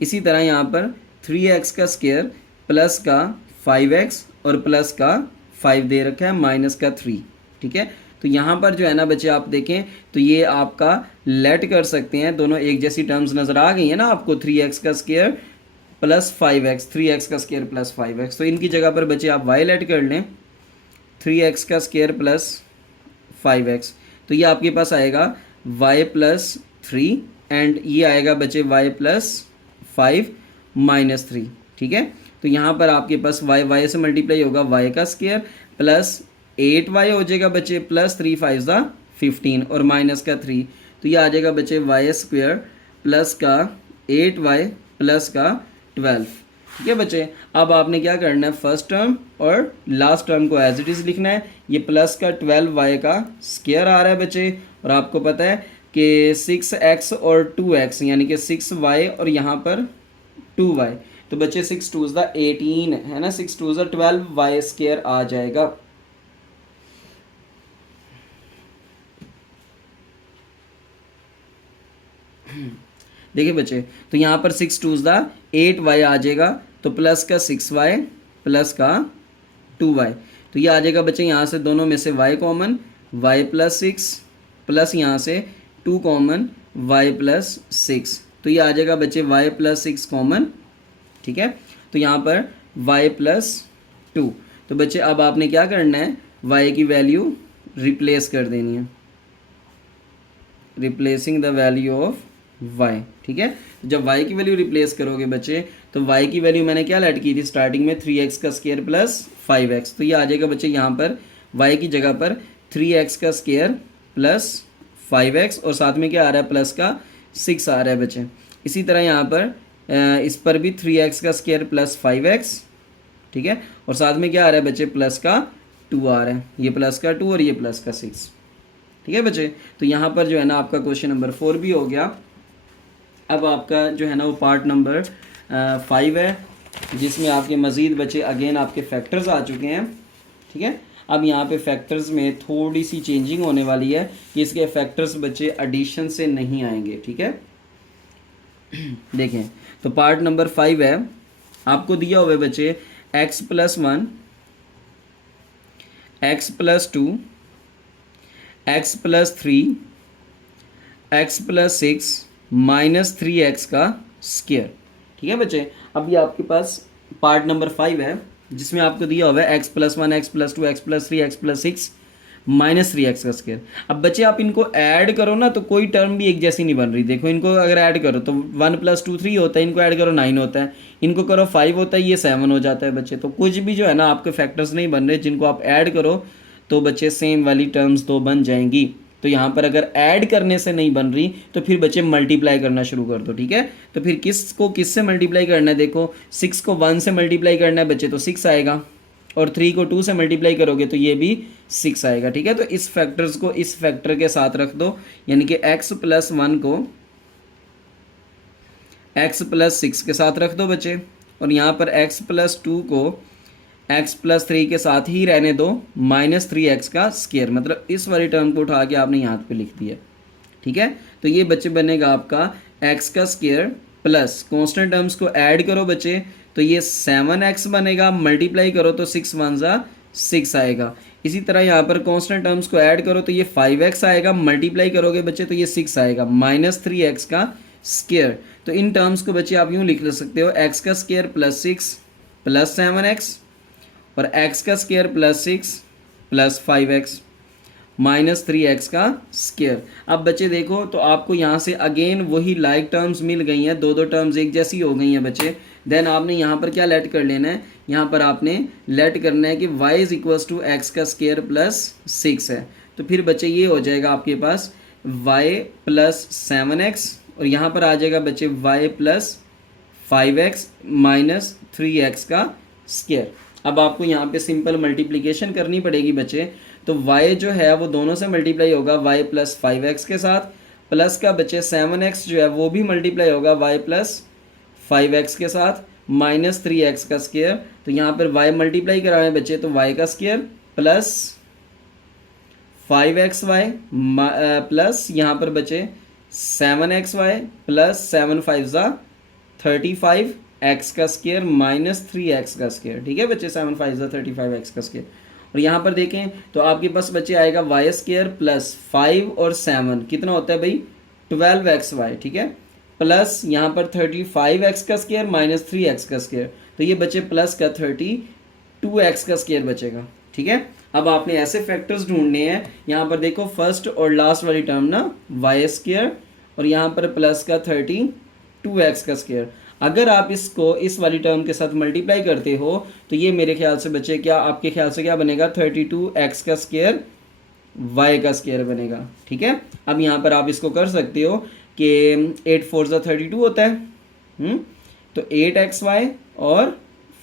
इसी तरह यहाँ पर 3x का स्क्वायर प्लस का 5x और प्लस का 5 दे रखा है माइनस का 3। ठीक है, तो यहाँ पर जो है ना बच्चे आप देखें तो ये आपका लेट कर सकते हैं, दोनों एक जैसी टर्म्स नज़र आ गई है ना आपको, 3x का स्क्वायर प्लस 5x, 3x का स्क्वायर प्लस 5x, तो इनकी जगह पर बच्चे आप y लेट कर लें, 3x का स्क्वायर प्लस 5x, तो ये आपके पास आएगा y प्लस 3 एंड ये आएगा बच्चे y प्लस 5 माइनस 3। ठीक है, तो यहाँ पर आपके पास y से मल्टीप्लाई होगा, y का स्क्वायर प्लस 8y हो जाएगा बच्चे, प्लस 3 5 ज़ा 15 और माइनस का 3, तो ये आ जाएगा बच्चे y स्क्वायर प्लस का 8y प्लस का 12। ठीक है बच्चे, अब आपने क्या करना है, फर्स्ट टर्म और लास्ट टर्म को एज इट इज़ लिखना है। ये प्लस का 12y का स्क्वायर आ रहा है बच्चे, और आपको पता है कि 6x और 2x यानी कि 6y और यहाँ पर 2y, तो बच्चे 6 2 ज़ा 18 है ना, 6 2 ज़ा 12y स्क्वायर आ जाएगा। देखिए बच्चे, तो यहाँ पर 6 2 ज़ा 8y आ जाएगा, तो प्लस का 6y प्लस का 2y, तो ये आ जाएगा बच्चे यहाँ से दोनों में से y common, y plus 6 plus यहाँ से 2 कॉमन, y प्लस 6, तो ये आ जाएगा बच्चे y प्लस 6 कॉमन। ठीक है, तो यहाँ पर y प्लस 2, तो बच्चे अब आपने क्या करना है, y की वैल्यू रिप्लेस कर देनी है, replacing the value of y। ठीक है, जब y की वैल्यू रिप्लेस करोगे बच्चे, तो y की वैल्यू मैंने क्या लेट की थी स्टार्टिंग में, 3x का स्क्वायर प्लस 5x, तो ये आ जाएगा बच्चे यहाँ पर y की जगह पर 3x का स्क्वायर प्लस 5x और साथ में क्या आ रहा है, प्लस का 6 आ रहा है बच्चे। इसी तरह यहाँ पर इस पर भी 3x का स्क्वायर प्लस 5x। ठीक है, और साथ में क्या आ रहा है बच्चे, प्लस का 2 आ रहा है, ये प्लस का 2 और ये प्लस का 6। ठीक है बच्चे, तो यहाँ पर जो है ना आपका क्वेश्चन नंबर 4 भी हो गया। अब आपका जो है ना वो पार्ट नंबर 5 है, जिसमें आपके मज़ीद बच्चे अगेन आपके फैक्टर्स आ चुके हैं। ठीक है, अब यहाँ पे फैक्टर्स में थोड़ी सी चेंजिंग होने वाली है कि इसके फैक्टर्स बच्चे एडिशन से नहीं आएंगे। ठीक है, देखें तो पार्ट नंबर 5 है, आपको दिया हुआ है बच्चे x plus 1, x plus 2, x plus 3, x plus 6 minus 3x का स्क्वायर। ठीक है बच्चे, अब ये आपके पास पार्ट नंबर 5 है, जिसमें आपको दिया हुआ है x plus 1, x plus 2, x plus 3, x plus 6 -3x का स्क्वायर। अब बच्चे आप इनको ऐड करो ना तो कोई टर्म भी एक जैसी नहीं बन रही। देखो इनको अगर ऐड करो तो 1 + 2 3 होता है, इनको ऐड करो 9 होता है, इनको करो 5 होता है, ये 7 हो जाता है बच्चे। तो कुछ भी जो है ना आपके फैक्टर्स नहीं बन रहे, जिनको आप ऐड करो तो बच्चे सेम वाली टर्म्स तो बन जाएंगी। तो यहाँ पर अगर ऐड करने से नहीं बन रही तो फिर बच्चे मल्टीप्लाई करना शुरू कर दो, ठीक है। तो फिर किसको किससे मल्टीप्लाई करना है, देखो 6 को 1 से मल्टीप्लाई करना है बच्चे तो 6 आएगा, और 3 को 2 से मल्टीप्लाई करोगे तो ये भी 6 आएगा, ठीक है। तो इस फैक्टर्स को इस फैक्टर के साथ रख दो, यानी कि x+1 को x+6 के साथ रख दो बच्चे, और यहाँ पर x+2 को x+3 के साथ ही रहने दो, -3x का स्क्वायर, मतलब इस वाली टर्म को उठा के आपने यहाँ पे लिख दिया, ठीक है। तो ये बच्चे बनेगा आपका x का स्क्वायर प्लस कांस्टेंट टर्म्स को ऐड करो बच्चे तो ये 7x बनेगा, मल्टीप्लाई करो तो 6 1 जा 6 आएगा। इसी तरह यहाँ पर कांस्टेंट टर्म्स को ऐड करो तो ये 5x आएगा, मल्टीप्लाई करोगे बच्चे तो ये 6 आएगा, -3x का स्क्वायर। तो इन टर्म्स को बच्चे आप यूँ लिख सकते हो, x का स्क्वायर प्लस 6 प्लस 7x और x का square plus 6 plus 5x -3x का स्क्वायर। अब बच्चे देखो तो आपको यहाँ से अगेन वही लाइक टर्म्स मिल गई हैं, दो टर्म्स एक जैसी हो गई हैं बच्चे। देन आपने यहाँ पर क्या लेट कर लेना है, यहाँ पर आपने लेट करना है कि y = x का स्क्वायर प्लस 6 है। तो फिर बच्चे ये हो जाएगा आपके पास y + 7x और यहाँ पर आ जाएगा बच्चे y + 5x -3x का स्क्वायर। अब आपको यहाँ पे सिंपल मल्टीप्लिकेशन करनी पड़ेगी बच्चे। तो y जो है वो दोनों से मल्टीप्लाई होगा y + 5x के साथ, प्लस का बच्चे 7x जो है वो भी मल्टीप्लाई होगा y + 5x के साथ, -3x का स्क्वायर। तो यहाँ पर y मल्टीप्लाई कराए बच्चे तो y का स्क्वायर प्लस 5xy प्लस यहाँ पर बचे 7xy प्लस 7 5 जा 35x का स्क्वायर -3x का स्क्वायर, ठीक है बच्चे, 7 5 जा 35x का स्क्वायर। और यहाँ पर देखें तो आपके पास बच्चे आएगा y² प्लस 5 और 7 कितना होता है भाई 12xy, ठीक है, प्लस यहाँ पर 35x का स्क्वायर -3x का स्क्वायर। तो ये बच्चे प्लस का 32x का स्क्वायर बचेगा, ठीक है। अब आपने ऐसे फैक्टर्स ढूंढने हैं, यहाँ पर देखो फर्स्ट और लास्ट वाली टर्म ना y² और यहाँ पर प्लस का 32x का स्क्वायर। अगर आप इसको इस वाली टर्म के साथ मल्टीप्लाई करते हो तो ये मेरे ख्याल से बच्चे क्या आपके ख्याल से क्या बनेगा 32x का स्क्वायर y का स्क्वायर बनेगा, ठीक है। अब यहाँ पर आप इसको कर सकते हो कि 8 4 जा 32 होता है, तो 8xy और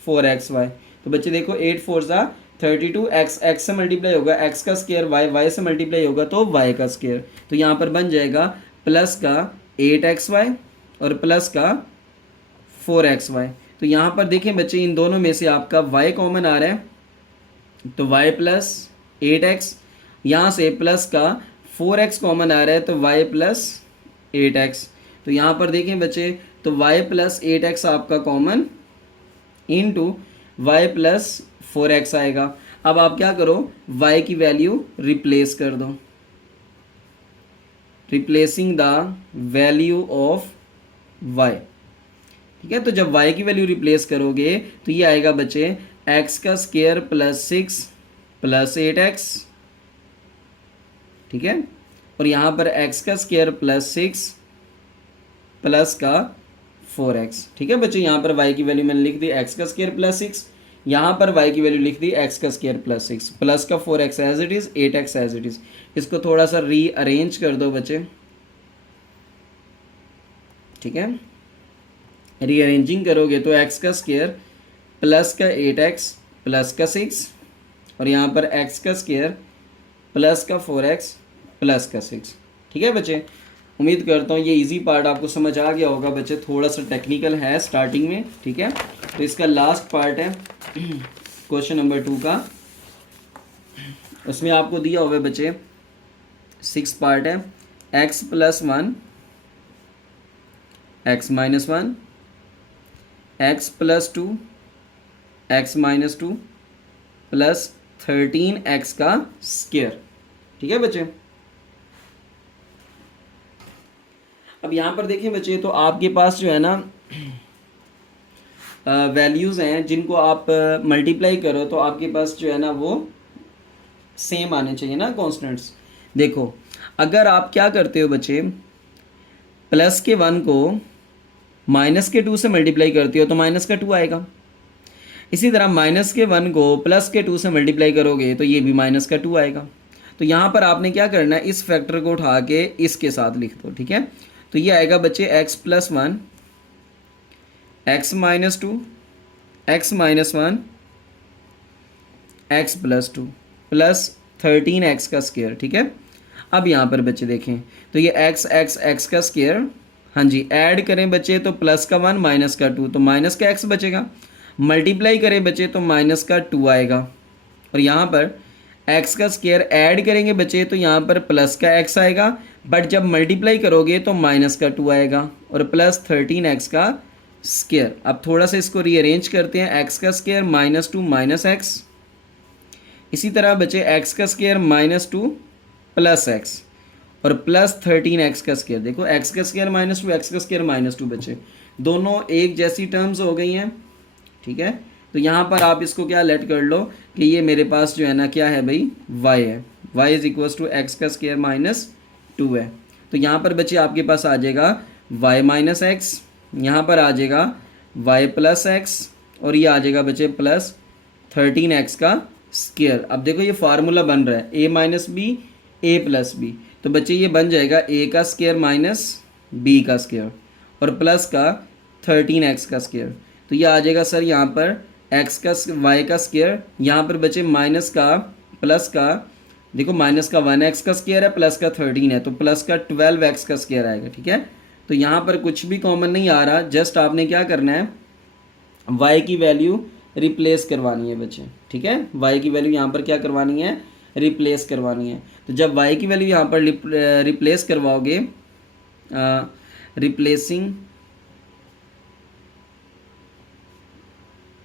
4xy। तो बच्चे देखो 8 4 जा 32, x से मल्टीप्लाई होगा x का स्क्वायर, y से मल्टीप्लाई होगा तो y का स्क्वायर। तो यहाँ पर बन जाएगा प्लस का 8xy और प्लस का 4xy। तो यहाँ पर देखें बच्चे इन दोनों में से आपका y कॉमन आ रहा है तो y + 8x, यहाँ से प्लस का 4x कॉमन आ रहा है तो y + 8x। तो यहाँ पर देखें बच्चे तो y + 8x आपका कॉमन इनटू y + 4x आएगा। अब आप क्या करो y की वैल्यू रिप्लेस कर दो, replacing the value of y, ठीक है। तो जब y की वैल्यू रिप्लेस करोगे तो ये आएगा बच्चे x का स्क्वायर प्लस 6 प्लस 8x, ठीक है, और यहाँ पर x का स्क्वायर प्लस 6 प्लस का 4x, ठीक है बच्चे। यहाँ पर y की वैल्यू मैंने लिख दी x का स्क्वायर प्लस 6, यहाँ पर y की वैल्यू लिख दी x का स्क्वायर प्लस 6 प्लस का 4x as it is 8x as it is. इसको थोड़ा सा रीअरेंज कर दो बच्चे, ठीक है। रीअरेंजिंग करोगे तो x का स्क्वायर प्लस का 8x प्लस का 6 और यहाँ पर x का स्क्वायर प्लस का 4x प्लस का 6, ठीक है बच्चे। उम्मीद करता हूँ ये इजी पार्ट आपको समझ आ गया होगा बच्चे, थोड़ा सा टेक्निकल है स्टार्टिंग में, ठीक है। तो इसका लास्ट पार्ट है क्वेश्चन नंबर 2 का, उसमें आपको दिया हुआ है बच्चे 6 पार्ट है, x + 1 x - 1 x + 2 x - 2 plus 13x का स्क्वायर, ठीक है बच्चे। अब यहाँ पर देखिए बच्चे तो आपके पास जो है ना वैल्यूज़ हैं जिनको आप मल्टीप्लाई करो तो आपके पास जो है ना वो सेम आने चाहिए ना कॉन्स्टेंट्स। देखो अगर आप क्या करते हो बच्चे, प्लस के 1 को माइनस के 2 से मल्टीप्लाई करते हो तो माइनस का 2 आएगा। इसी तरह माइनस के 1 को प्लस के 2 से मल्टीप्लाई करोगे तो ये भी माइनस का 2 आएगा। तो यहाँ पर आपने क्या करना है, इस फैक्टर को उठा के इसके साथ लिख दो, ठीक है। तो ये आएगा बच्चे x plus 1, x minus 2, x minus 1, x plus 2 plus 13x का स्क्वायर, ठीक है। अब यहाँ पर बच्चे देखें तो ये x का स्क्वायर, हाँ जी, ऐड करें बच्चे तो प्लस का 1 माइनस का 2 तो माइनस का x बचेगा, मल्टीप्लाई करें बच्चे तो माइनस का 2 आएगा, और यहाँ पर x का स्क्वायर ऐड करेंगे बच्चे तो यहाँ पर प्लस का x आएगा, बट जब मल्टीप्लाई करोगे तो माइनस का 2 आएगा और प्लस 13x का स्क्वायर। अब थोड़ा सा इसको रीअरेंज करते हैं, x का स्क्वायर माइनस 2 माइनस x, इसी तरह बच्चे x का स्क्वायर माइनस 2 प्लस x और प्लस 13x का स्क्वायर। देखो x का स्क्वायर माइनस 2, x का स्क्वायर माइनस 2 बच्चे दोनों एक जैसी टर्म्स हो गई हैं, ठीक है। तो यहाँ पर आप इसको क्या लेट कर लो कि ये मेरे पास जो है ना क्या है भाई, y है, y is equals to x का स्क्वायर माइनस 2 है। तो यहाँ पर बच्चे आपके पास आ जाएगा y माइनस एक्स, यहाँ पर आ जाएगा y प्लस एक्स और ये आ जाएगा बच्चे प्लस 13x का स्क्वायर। अब देखो ये फार्मूला बन रहा है a minus B a plus B, तो बच्चे ये बन जाएगा a का स्क्वायर माइनस b का स्क्वायर और प्लस का 13x का स्क्वायर। तो ये आ जाएगा सर यहाँ पर x का y का स्क्वायर, यहाँ पर बचे माइनस का प्लस का, देखो माइनस का 1x का स्क्वायर है प्लस का 13 है तो प्लस का 12x का स्क्वायर आएगा, ठीक है। तो यहाँ पर कुछ भी कॉमन नहीं आ रहा, जस्ट आपने क्या करना है y की वैल्यू रिप्लेस करवानी है बच्चे, ठीक है। y की वैल्यू यहाँ पर क्या करवानी है, रिप्लेस करवानी है। तो जब y की वैल्यू यहाँ पर रिप्लेस करवाओगे, replacing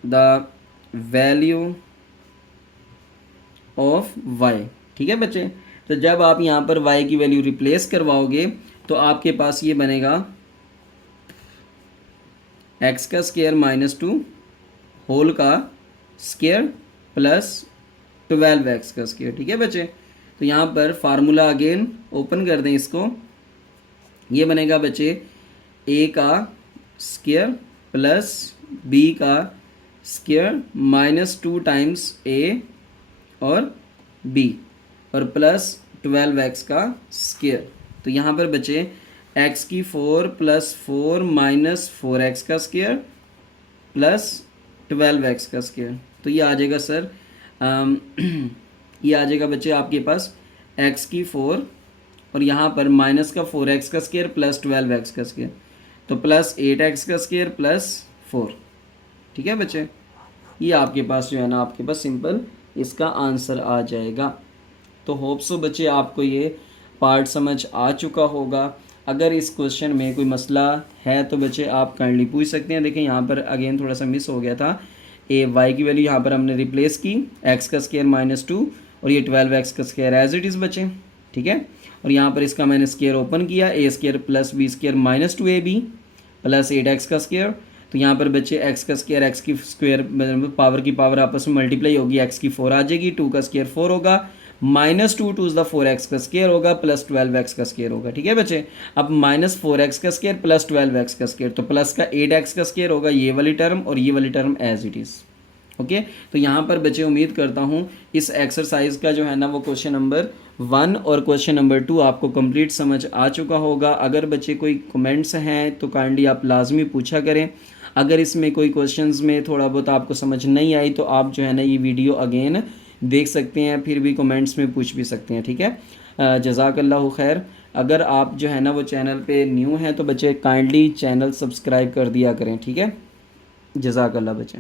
the value of y, ठीक है बच्चे। तो जब आप यहाँ पर y की वैल्यू रिप्लेस करवाओगे तो आपके पास ये बनेगा x का स्क्वायर माइनस 2 होल का स्क्वायर प्लस 12x का स्क्वायर, ठीक है बच्चे। तो यहाँ पर फार्मूला अगेन ओपन कर दें इसको, ये बनेगा बच्चे a का स्क्वायर प्लस b का स्क्वायर माइनस 2 टाइम्स a और b और प्लस 12x का स्क्वायर। तो यहाँ पर बचे x की 4 प्लस 4 माइनस 4x का स्क्वायर प्लस 12x का स्क्वायर। तो ये आ जाएगा सर ये आ जाएगा बच्चे आपके पास x की 4 और यहाँ पर माइनस का 4x का स्क्वायर प्लस 12x का स्क्वायर, तो प्लस 8x का स्क्वायर प्लस 4, ठीक है बच्चे। ये आपके पास जो है ना आपके पास सिंपल इसका आंसर आ जाएगा। तो होप सो बच्चे आपको ये पार्ट समझ आ चुका होगा। अगर इस क्वेश्चन में कोई मसला है तो बच्चे आप काइंडली पूछ सकते हैं। देखें यहाँ पर अगेन थोड़ा सा मिस हो गया था, वाई की वैल्यू यहाँ पर हमने रिप्लेस की एक्स का स्क्वायर माइनस 2 और ये 12x का स्क्वायर एज इट इज़ बचे, ठीक है। और यहाँ पर इसका मैंने स्क्वायर ओपन किया, a square plus b square minus 2ab plus 8x का स्क्वायर। तो यहाँ पर बच्चे x का स्क्वायर, x की स्क्वायर पावर की पावर आपस में मल्टीप्लाई होगी, x की 4 आ जाएगी, 2 का स्क्वायर 4 होगा, माइनस 2 टू द 4x का स्क्वायर होगा प्लस 12x का स्क्वायर होगा, ठीक है बच्चे। अब माइनस 4x का स्क्वायर प्लस 12x का स्क्वायर, तो प्लस का 8x का स्क्वायर होगा ये वाली टर्म और ये वाली term as it is, okay. तो यहाँ पर बच्चे उम्मीद करता हूँ इस एक्सरसाइज का जो है ना वो क्वेश्चन नंबर 1 और क्वेश्चन नंबर 2 आपको कंप्लीट समझ आ चुका होगा। अगर बच्चे कोई कमेंट्स हैं तो काइंडली आप लाजमी पूछा करें। अगर इसमें कोई क्वेश्चंस में थोड़ा बहुत आपको समझ नहीं आई तो आप जो है ना ये वीडियो अगेन देख सकते हैं, फिर भी कमेंट्स में पूछ भी सकते हैं, ठीक है। जज़ाकल्लाहु खैर। अगर आप जो है ना वो चैनल पे न्यू हैं तो बच्चे काइंडली चैनल सब्सक्राइब कर दिया करें, ठीक है। जज़ाकल्लाह बच्चे।